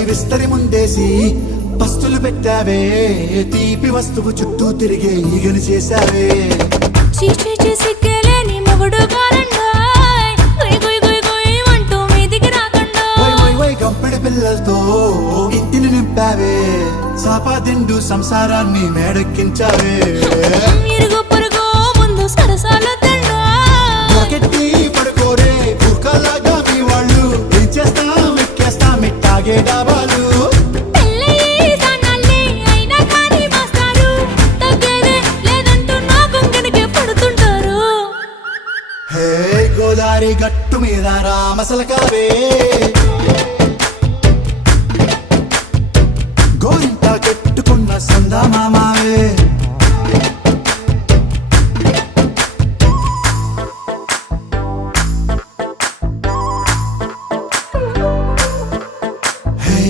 పెట్టి విస్తరి ముందేసి పస్తులు పెట్టావే తీపి వస్తువు చుట్టూ తిరిగే ఈగలు చేశావే చీచీ చేసి కేలేని మొగుడు గారండాయ్ గుయ్ గుయ్ గుయ్ గుయ్ అంటూ మీదికి రాకండా వై వై వై గంపెడి పిల్లలతో ఇంటిని నింపావే సాపాదిండు సంసారాన్ని మేడెక్కించావే ఇరుగు పొరుగు ముందు సరసాల తండా రాకెట్టి పడుకోరే కుక్కలాగా మీ వాళ్ళు ఏం చేస్తాం ఎక్కేస్తాం ఇట్టాగే డాబాలు పెళ్ళయి సానాల్ని అయినా కానీ మాస్తారు తగ్గేదే లేదంటూ నా కొంగనికే పడుతుంటారు హే గోదారి గట్టు మీద రామసలకావే